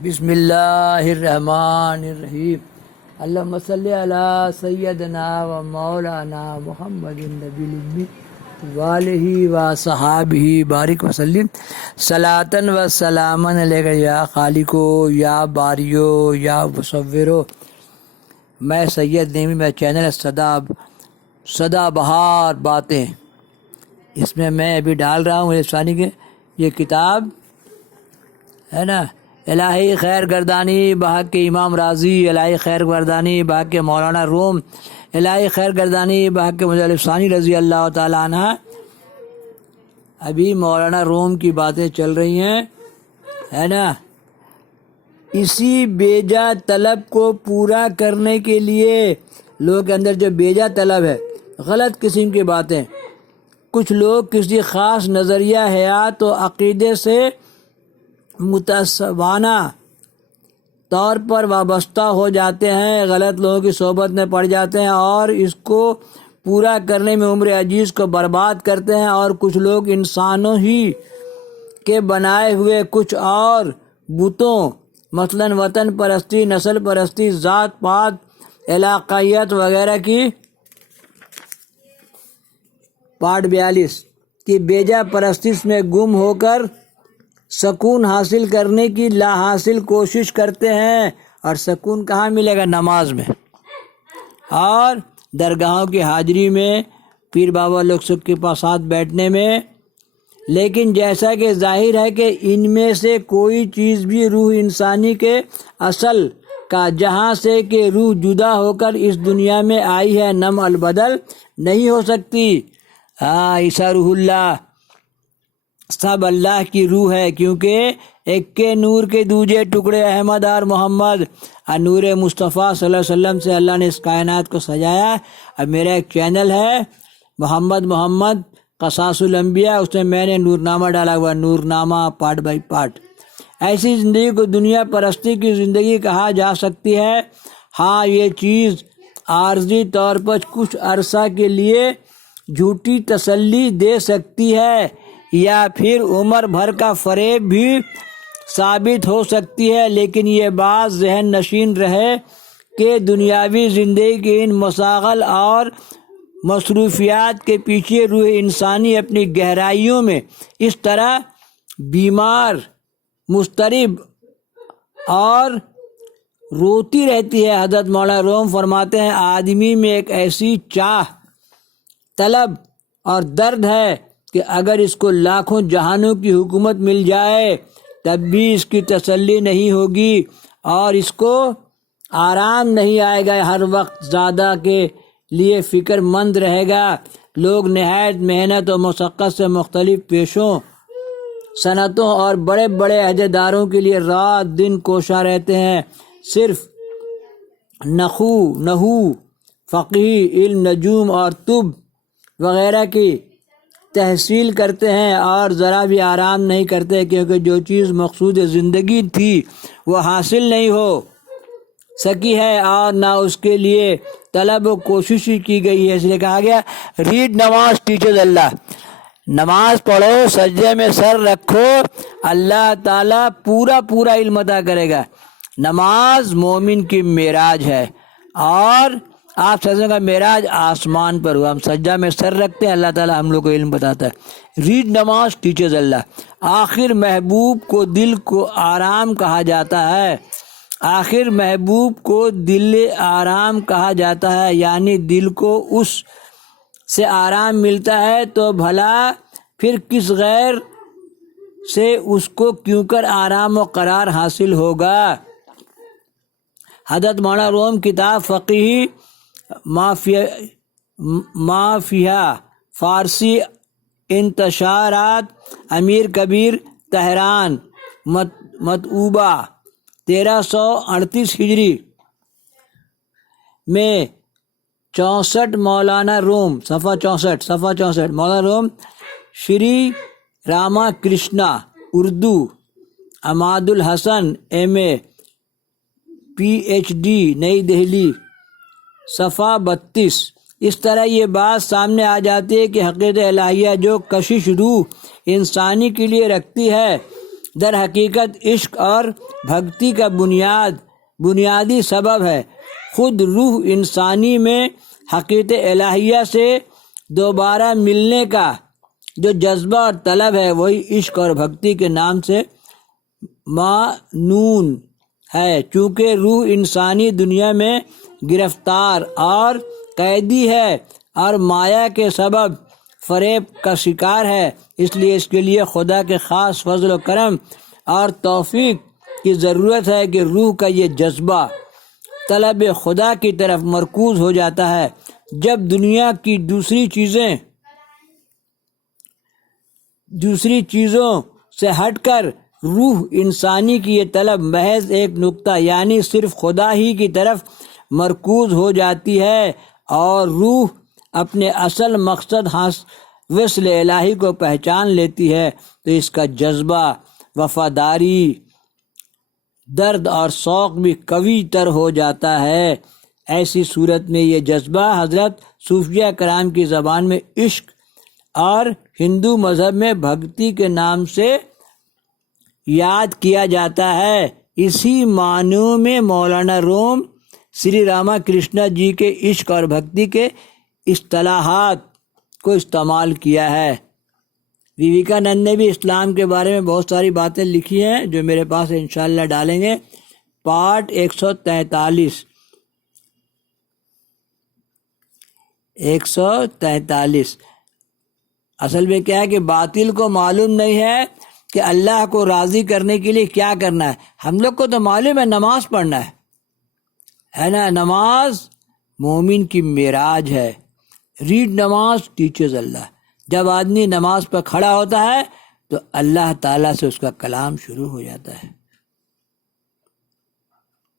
بسم اللہ الرحمن الرحیم اللہم صلی علی سیدنا و مولانا محمد النبی الامی والہ و صحابہ بارک وسلم صلاۃً و سلاماً علیک یا خالقو یا باریو یا مصورو۔ میں سید نیمی، میں چینل صدا بہار باتیں، اس میں ابھی ڈال رہا ہوں ثانی کے یہ کتاب ہے نا، الہی خیر گردانی بحق امام راضی، الہی خیر گردانی بحق مولانا روم، الہی خیر گردانی بحق مظلف ثانی رضی اللہ تعالیٰ عنہ۔ ابھی مولانا روم کی باتیں چل رہی ہیں ہے نا۔ اسی بیجا طلب کو پورا کرنے کے لیے لوگوں کے اندر جو بیجا طلب ہے، غلط قسم کی باتیں، کچھ لوگ کسی خاص نظریہ حیات و عقیدے سے متعصبانہ طور پر وابستہ ہو جاتے ہیں، غلط لوگوں کی صحبت میں پڑ جاتے ہیں اور اس کو پورا کرنے میں عمر عزیز کو برباد کرتے ہیں۔ اور کچھ لوگ انسانوں ہی کے بنائے ہوئے کچھ اور بتوں، مثلاً وطن پرستی، نسل پرستی، ذات پات، علاقائیت وغیرہ کی پارٹ 42 کی بیجا پرستش میں گم ہو کر سکون حاصل کرنے کی لا حاصل کوشش کرتے ہیں۔ اور سکون کہاں ملے گا؟ نماز میں اور درگاہوں کی حاضری میں، پیر بابا لوگ سب کے پاس ساتھ بیٹھنے میں۔ لیکن جیسا کہ ظاہر ہے کہ ان میں سے کوئی چیز بھی روح انسانی کے اصل کا، جہاں سے کہ روح جدا ہو کر اس دنیا میں آئی ہے، نم البدل نہیں ہو سکتی۔ عیسیٰ روح اللہ، سب اللہ کی روح ہے، کیونکہ ایک کے نور کے دوجے ٹکڑے احمد اور محمد، اور نور مصطفیٰ صلی اللہ علیہ وسلم سے اللہ نے اس کائنات کو سجایا۔ اب میرا ایک چینل ہے محمد قصاص الانبیاء، اس میں نے نورنامہ ڈالا ہوا، نورنامہ پارٹ بائی پارٹ۔ ایسی زندگی کو دنیا پرستی کی زندگی کہا جا سکتی ہے۔ ہاں، یہ چیز عارضی طور پر کچھ عرصہ کے لیے جھوٹی تسلی دے سکتی ہے، یا پھر عمر بھر کا فریب بھی ثابت ہو سکتی ہے، لیکن یہ بات ذہن نشین رہے کہ دنیاوی زندگی کے ان مشاغل اور مصروفیات کے پیچھے روح انسانی اپنی گہرائیوں میں اس طرح بیمار، مضطرب اور روتی رہتی ہے۔ حضرت مولانا روم فرماتے ہیں، آدمی میں ایک ایسی چاہ، طلب اور درد ہے کہ اگر اس کو لاکھوں جہانوں کی حکومت مل جائے تب بھی اس کی تسلی نہیں ہوگی، اور اس کو آرام نہیں آئے گا، ہر وقت زیادہ کے لیے فکر مند رہے گا۔ لوگ نہایت محنت و مشقت سے مختلف پیشوں، صنعتوں اور بڑے بڑے عہدیداروں کے لیے رات دن کوشاں رہتے ہیں، صرف نحو، فقہ، علم، نجوم اور طب وغیرہ کی تحصیل کرتے ہیں، اور ذرا بھی آرام نہیں کرتے، کیونکہ جو چیز مقصود زندگی تھی وہ حاصل نہیں ہو سکی ہے، اور نہ اس کے لیے طلب و کوشش ہی کی گئی ہے۔ اس لیے کہا گیا، ریڈ نماز ٹیچرز اللہ، نماز پڑھو، سجدے میں سر رکھو، اللہ تعالیٰ پورا علم عطا کرے گا۔ نماز مومن کی معراج ہے، اور آپ سجدے کا معراج آسمان پر ہوا، ہم سجدہ میں سر رکھتے ہیں، اللہ تعالیٰ ہم لوگ کو علم بتاتا ہے۔ ریڈ نماز ٹیچرز اللہ۔ آخر محبوب کو دل کو آرام کہا جاتا ہے، آخر محبوب کو دل آرام کہا جاتا ہے، یعنی دل کو اس سے آرام ملتا ہے تو بھلا پھر کس غیر سے اس کو کیوں کر آرام و قرار حاصل ہوگا۔ حضرت مولانا روم کتاب فقہی مافیہ فارسی انتشارات امیر کبیر تہران مطبوعہ 1338 ہجری میں 64 مولانا روم صفحہ 64 مولانا روم شری راما کرشنا اردو عماد الحسن MA PhD نئی دہلی صفحہ 32۔ اس طرح یہ بات سامنے آ جاتی ہے کہ حقیقت الہیہ جو کشش روح انسانی کے لیے رکھتی ہے، در حقیقت عشق اور بھکتی کا بنیادی سبب ہے۔ خود روح انسانی میں حقیقت الہیہ سے دوبارہ ملنے کا جو جذبہ اور طلب ہے وہی عشق اور بھکتی کے نام سے معنون ہے۔ چونکہ روح انسانی دنیا میں گرفتار اور قیدی ہے اور مایا کے سبب فریب کا شکار ہے، اس لیے اس کے لیے خدا کے خاص فضل و کرم اور توفیق کی ضرورت ہے کہ روح کا یہ جذبہ طلب خدا کی طرف مرکوز ہو جاتا ہے۔ جب دنیا کی دوسری چیزوں سے ہٹ کر روح انسانی کی یہ طلب محض ایک نقطہ یعنی صرف خدا ہی کی طرف مرکوز ہو جاتی ہے اور روح اپنے اصل مقصد وصل الہی کو پہچان لیتی ہے، تو اس کا جذبہ، وفاداری، درد اور شوق بھی قوی تر ہو جاتا ہے۔ ایسی صورت میں یہ جذبہ حضرت صوفیہ کرام کی زبان میں عشق اور ہندو مذہب میں بھکتی کے نام سے یاد کیا جاتا ہے۔ اسی معنوں میں مولانا روم سری راما کرشنا جی کے عشق اور بھکتی کے اصطلاحات کو استعمال کیا ہے۔ وویکانند نے بھی اسلام کے بارے میں بہت ساری باتیں لکھی ہیں جو میرے پاس انشاءاللہ ڈالیں گے۔ پارٹ 143 اصل میں کیا ہے کہ باطل کو معلوم نہیں ہے کہ اللہ کو راضی کرنے کے لیے کیا کرنا ہے۔ ہم لوگ کو تو معلوم ہے نماز پڑھنا ہے نا، نماز مومن کی معراج ہے۔ ریڈ نماز ٹیچرز اللہ۔ جب آدمی نماز پر کھڑا ہوتا ہے تو اللہ تعالیٰ سے اس کا کلام شروع ہو جاتا ہے۔